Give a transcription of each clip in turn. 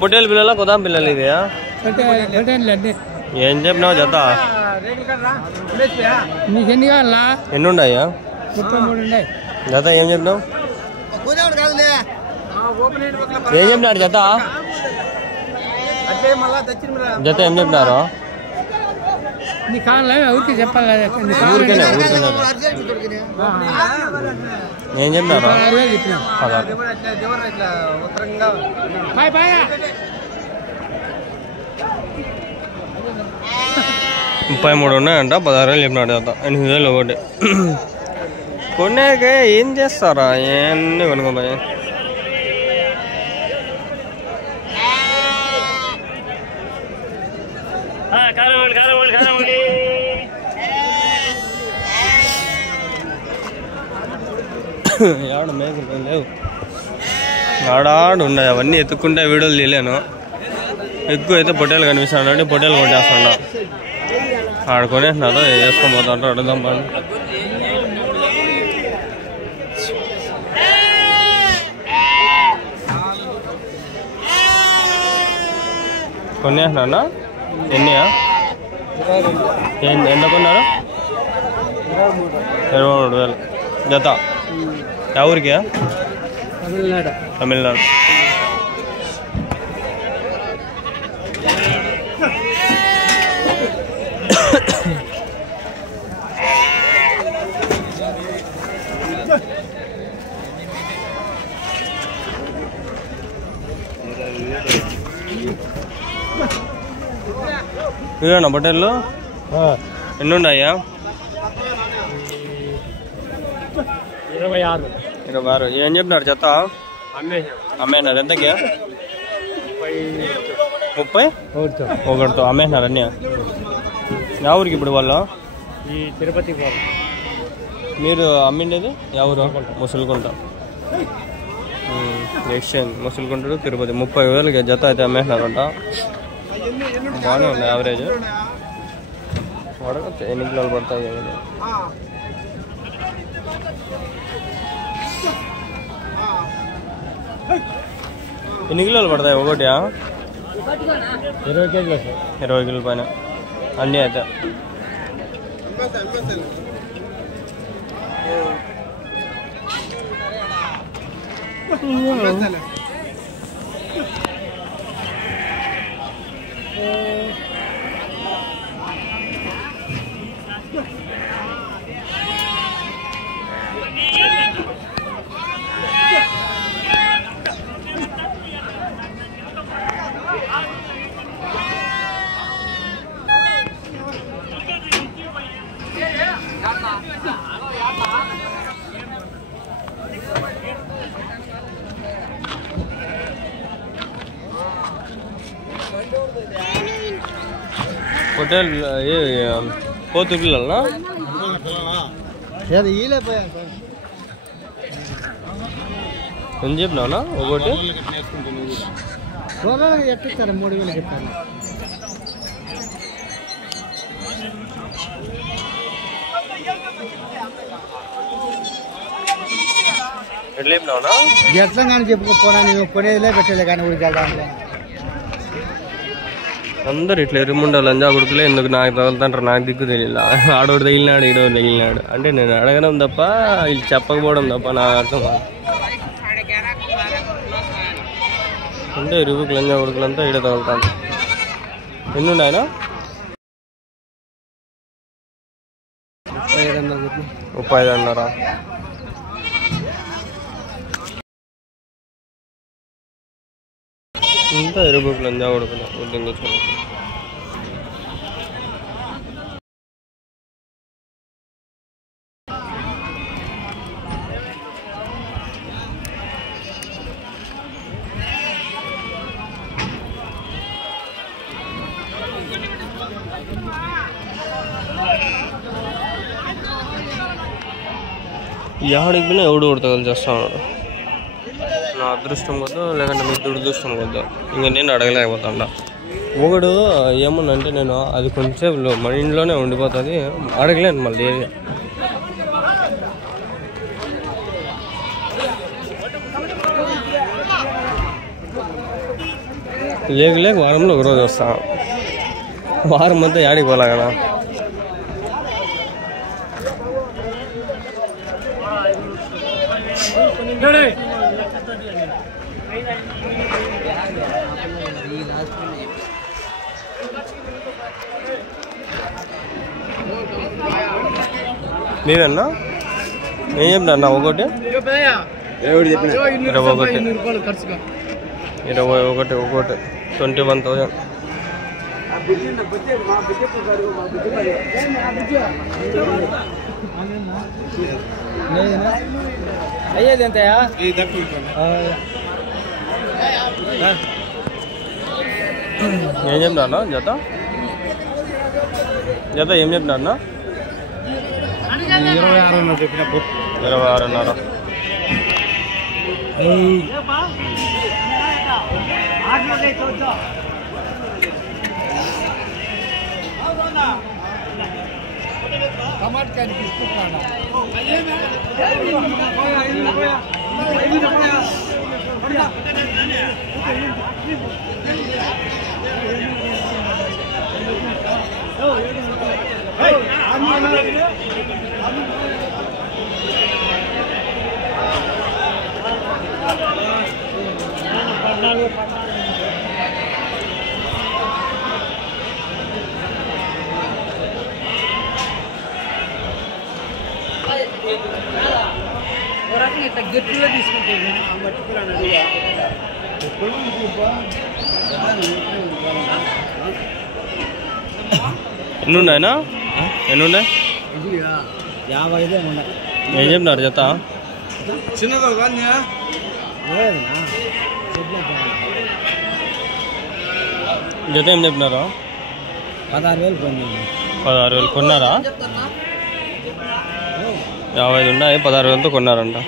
పొట్టేలు పిల్లల కొదాం పిల్లలు ఇది ఏం చెప్పినావు జత ఎన్ని ఉన్నాయా జత ఏం చెప్పినావు ఏం చెప్పినారు జత జత ఏం చెప్పినారు ఊరికే చెప్పాలి ఊరికేనే ఏం చెప్పినారు 33 ఉన్నాయంట 16,000 చెప్పినాడు జత 8,000 ఒకటి కొనేకే ఏం చేస్తారా ఎన్ని కొనుక్కోపోయి ఆడ మేకలు లేవు ఆడాడు ఉన్నాయి అవన్నీ ఎత్తుక్కుంటే వీడియోలు తీయలేను ఎక్కువ అయితే పొట్టేలు కనిపిస్తాడు అంటే పొట్టేలు కొట్టేస్తాడు ఆడుకొనేసినారు వేసుకొని పోతాడు అడుగుదాం పని కొనేసినా ఎన్నియా ఎంత కొన్నారు 23,000 జత ఎవరికి తమిళనాడు ఇవేనా పొట్టేళ్ళు ఎన్ని ఉన్నాయా 26 ఏం చెప్పినారు జత అమ్మేసినారు ఎంతకి 30 ఒకటితో అమ్మేసినారు అన్నీ ఎవరికి ఇప్పుడు వాళ్ళు తిరుపతి మీరు అమ్మిండేది ఎవరు ముసలికుంట ఎక్స్చేంజ్ ముసలికుంటాడు తిరుపతి 30,000 జత అయితే అమ్మేసినారంట బాగానే ఉంది యావరేజ్ పడకపోతే ఎన్ని కిలోలు పడతాయి ఎన్ని కిలోలు పడతాయి ఒకటి 20 కేజీలు 20 కిలోల పైన అన్నీ అయితే होटल ये पोतु पिल्ललना ఏది ఈలే పోయా ఏం చెప్పినావునా ఒకటి రోజుకి ఎట్టిస్తారు 3,000 చెప్తాను ఎట్లా చెప్పినావునా ఎట్లా కానీ చెప్పుకోపోనా నేను కొనేదిలే పెట్టలే కానీ ఊరికి వెళ్దాంలే అందరు ఇట్లా ఎరుముండ లంజా కొడుకులే ఎందుకు నాకు తగులుతుంటారు నాకు దిక్కు తెలియదు ఆడోడు తగిలినాడు ఈడోడు తగిలినాడు అంటే నేను అడగడం తప్ప వీళ్ళు చెప్పకపోవడం తప్ప నాకు అర్థం అంటే ఎరువుకు లంజా కొడుకులంతా ఈడ తగులుతాను ఎన్ని ఉన్నాయన 35 అన్నారా ఇంత ఎరువుకు లంజా కొడుకున్నా ఉద్యోగం తెచ్చుకున్నా ఎవడికి పోయినా ఎవడు కొడతగలు చేస్తా ఉన్నాడు నా అదృష్టం కొద్దా లేకంటే మీ దురదృష్టం కొద్దా ఇంకా నేను అడగలేకపోతాడా ఒకడు ఏమన్నంటే నేను అది కొంచెం మన ఇంట్లోనే ఉండిపోతుంది అడగలేను మళ్ళీ ఏది లేక వారంలో ఒక రోజు వస్తా. వారం అంతా యాడికి పోలా కదా. మీవన్నా ఏం చెప్తా అన్న? ఒకటి 21,000. అయ్యేది ఎంతయా? ఏం చెప్తా అన్న? జత ఏం చెప్తా అన్న? 26 చెప్పినప్పుడు 26.5. టమాటకాయని తీసుకుంటాను. గట్టిగా తీసుకుంటాను. ఎన్ని ఉన్నాయనా? ఎన్ని ఉన్నాయి? 55 ఉన్నాయి. ఏం చెప్పినారు జత? చిన్నదో కానీ జత ఏం చెప్పినారు? 16,000 కొన్నాను. 16,000 కొన్నారా? 55 ఉన్నాయి, 16,000తో కొన్నారంట.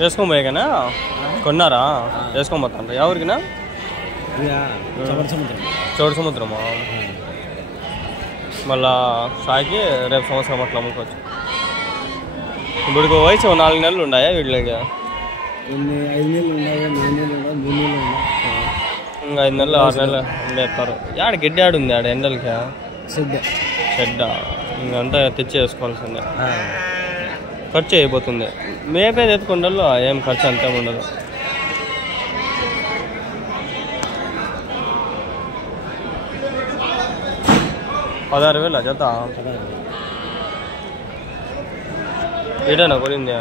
వేసుకోబోయేకనా కొన్నారా? వేసుకోబోతాను. ఎవరికినా? చోటు సముద్రమా? మళ్ళా సాకి రేపు సంవత్సరం అట్లా అమ్ముకోవచ్చు. ఇప్పుడు వయసు 4 నెలలు ఉన్నాయా వీళ్ళకి? 5 నెలలు ఉన్నాయి, 4 నెలలు ఉన్నాయి, 3 నెలలు ఉన్నాయి. ఇంకా 5 నెలలు 6 నెలలు మేపుతారు. ఆడ గడ్డి ఆడుంది ఆడ ఎండలకి. షెడ్ ఇంకంతా తెచ్చి వేసుకోవాల్సిందే. ఖర్చు అయిపోతుంది. మేపేది ఎత్తుకుండల్లో ఏం ఖర్చు అంతే ఉండదు. $16,000 జత. ఏడనా కొనింది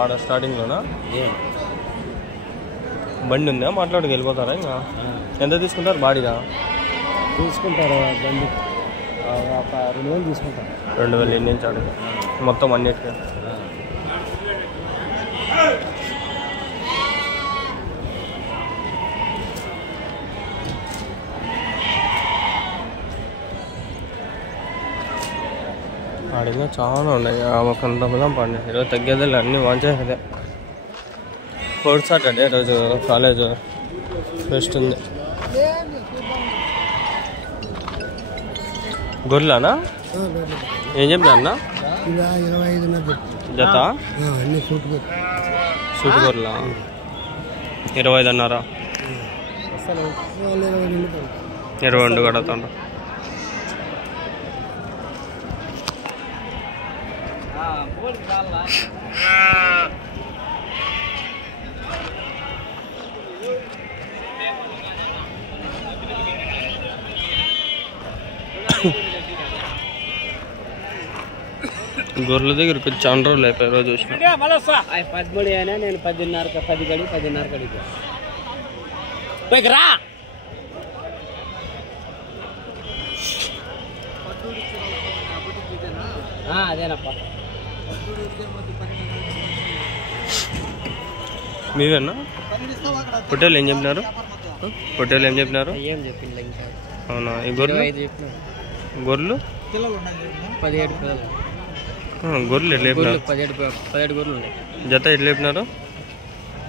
ఆడ స్టార్టింగ్లోనా? బండి ఉందా? మాట్లాడుకు వెళ్ళిపోతారా? ఇంకా ఎంత తీసుకుంటారు బాడీగా? తీసుకుంటారు బండి 2,000 తీసుకుంటారు. 2,000 ఎన్ని నుంచి అడిగి మొత్తం అన్నిటికీ. ఆడిగా చాలా ఉన్నాయి. ఒక అంతమంది పండి ఈరోజు తగ్గేది అన్నీ మంచిగా. ఫోర్త్ సాటర్డే రోజు కాలేజ్ ఫెస్ట్ ఉంది. గొర్రెనా? ఏం చెప్పినా అన్న? 25 జత సూట్ గొర్రెలా? 25 అన్నారా? 22 కడతాను. గొర్రెల దగ్గరికి చాలా రోజులు అయిపోయి రోజు చూసిన. 13 అయినా నేను 10:30 కడిగా పైకి రా. అదేనప్ప మీవేనా? పొట్టేలు ఏం చెప్పినారు? పొట్టేలు ఏం చెప్పినారు? ఏం చెప్పింది ఇంకా. అవునా? ఈ గొర్రెలు గొర్రెలు 17 పిల్లలు. గొర్రెలు ఎట్లా చెప్పినారు? 17 గొర్రెలు ఉన్నాయి. జత ఎట్లా చెప్పినారు?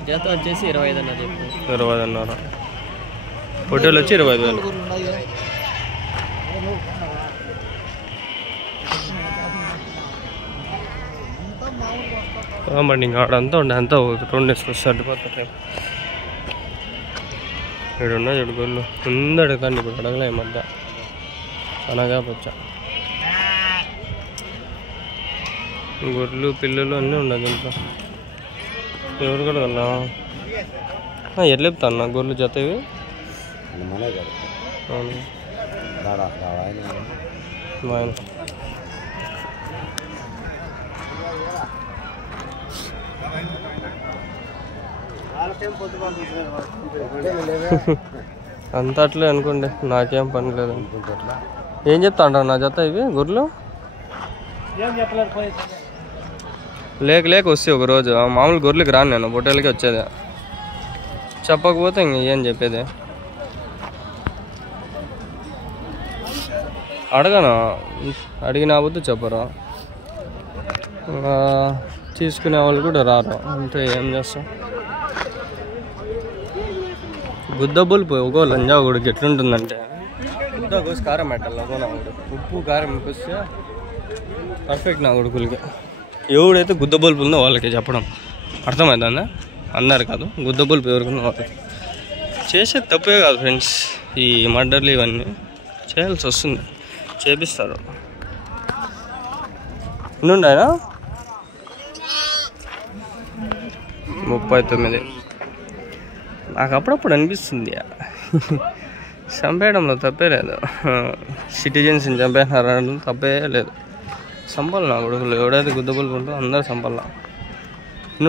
జత వచ్చేసి 25 అన్నారు చెప్పినారు. 25 అన్నారు. పొట్టేలు వచ్చి 25,000. కాబట్టి ఇంకా ఆడంతా ఉండే అంతా 2 వేసుకొచ్చి సర్దిపోతాయి. ఇక్కడ ఉన్నాయి చూడు గొర్రెలు. ముందు అడుగుతాను, ఇప్పుడు అడగలే ఈ మధ్య అనగా వచ్చా. గొర్రెలు పిల్లలు అన్నీ ఉన్నాయి దీంట్లో. ఎవరు కూడా కన్నా ఎట్లా చెప్తాను గొర్రెలు జత ఇవి? అవును మా ఆయన అంతా అట్లే అనుకోండి, నాకేం పని లేదు. ఏం చెప్తా అంటారు నా జత ఇవి గొర్రెలు? లేక వస్తే ఒకరోజు మామూలు గొర్రెలకి రాను నేను, పొట్టేలకి వచ్చేది. చెప్పకపోతే ఇంక ఏం చెప్పేది? అడగను, అడిగినా పోతే చెప్పరు. తీసుకునే వాళ్ళు కూడా రారు, అంటే ఏం చేస్తాం. గుద్ద బుల్పు ఒక లంజా ఒకడికి ఎట్లుంటుందంటే గుద్ద కోసి కారం పెట్టాలి. నా కొడుకు ఉప్పు కారం వస్తే పర్ఫెక్ట్ నా కొడుకులకి. ఎవడైతే గుద్ద బల్పు ఉందో వాళ్ళకి చెప్పడం అర్థమవుతుందా? అన్నారు కాదు, గుద్ద బల్పు ఎవరికన్నా వాళ్ళకి. చేసే తప్పే కాదు ఫ్రెండ్స్, ఈ మర్డర్లు ఇవన్నీ చేయాల్సి వస్తుంది, చేపిస్తారు. ఉన్నాయన 39. నాకు అప్పుడప్పుడు అనిపిస్తుంది చంపేయడంలో తప్పే లేదు, సిటిజన్స్ని చంపేసినారు తప్పే లేదు. సంపాలి నా కొడుకులు, ఎవడైతే గుద్దబులు ఉంటుందో అందరూ సంపాల.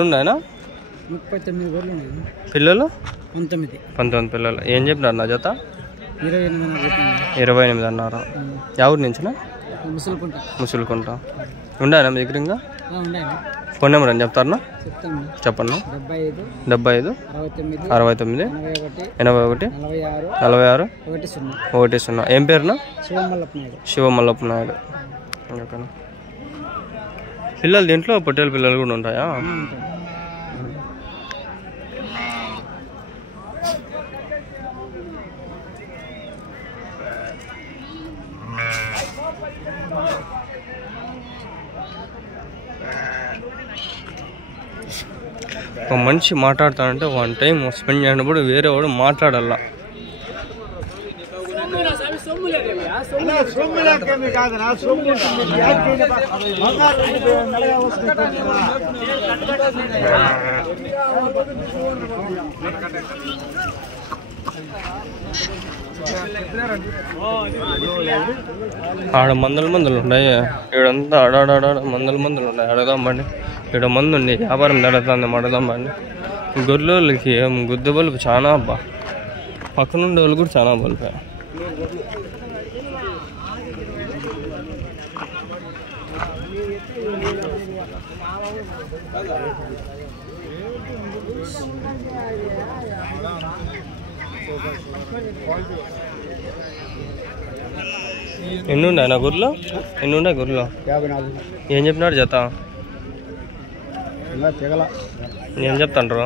ఉన్నాయన 39 గొర్రెలు ఉన్నాయి. పిల్లలు 19 పిల్లలు. ఏం చెప్పినారు నా జత? 28 అన్నారు. ఎవరి నుంచినా? ముసులుకుంటా. ఉండానా మీ దగ్గర ఇంకా? ఫోన్ నెంబర్ అని చెప్తారనా? చెప్పన్నా. 75 69 81 46 10. ఏం పేరునా? శివమల్లప్ప నాయుడు. పిల్లలు దీంట్లో పొట్టేలు పిల్లలు కూడా ఉంటాయా? ఒక మనిషి మాట్లాడతానంటే 1 టైం స్పెండ్ చేయనప్పుడు వేరే వాడు మాట్లాడాల. ఆడ మందలు ఉన్నాయి, ఈడంతా ఆడాడ మందలు ఉన్నాయి. అడగదాం బండి, ఈడ మంది ఉంది, వ్యాపారం జరుగుతుంది, అడగదాం బండి. గొర్రెలకి గుద్ద బలుపు చాలా అబ్బా, పక్కన ఉండే వాళ్ళు కూడా చాలా బలిపా. ఎన్ని ఉన్నాయి నా గొర్రెలు? గొర్రెలు ఏం చెప్పినాడు జత? ఏం చెప్తాండ్రు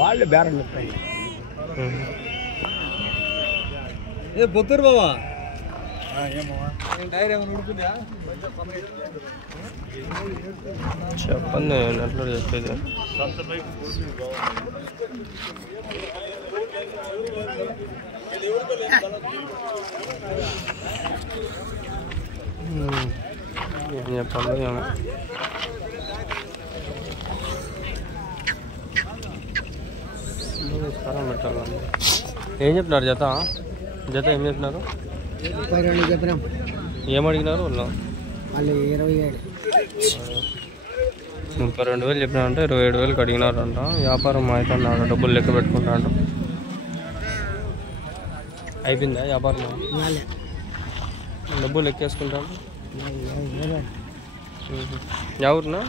వాళ్ళు? బేరం చెప్తాను. పొత్తురు బాబా చెప్పండి, ఎట్లా చెప్పేది? ఏం చెప్పాలో ఏమో. పెట్టాలి. ఏం చెప్పినారు జత? ఏం చెప్పినారు? 32 చెప్పినాం. ఏం అడిగినారు వాళ్ళు? 27. 32,000 చెప్పినారంటే 27,000 అడిగినారంట. వ్యాపారం అయితే అన్నాడు, డబ్బులు లెక్క పెట్టుకుంటాడు. అయిపోయిందా వ్యాపారం? డబ్బులు లెక్కేసుకుంటాడు. ఎవరునా?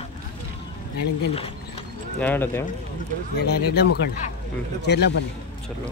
ఏడదే రెడ్డమ్మకండి చెర్లపల్లి చలో